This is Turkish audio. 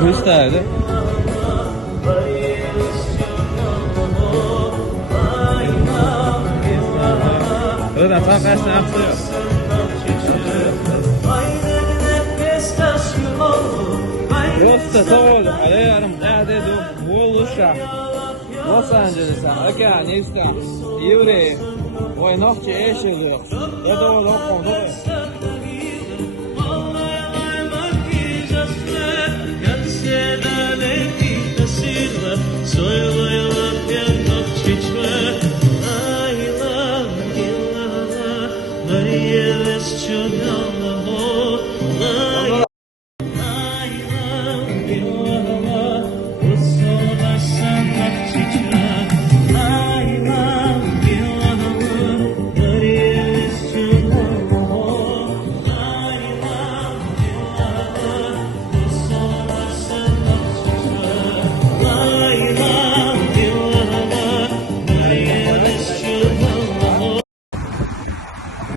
Freestyle. Öyle tam kaçtan yapıyor. Yoksa sol, alayarım, nerede du, Bulluşa, Los Angeles'a, Afganistan, Yuri, oynakçı eşilik, ya da oğlum onu. Soy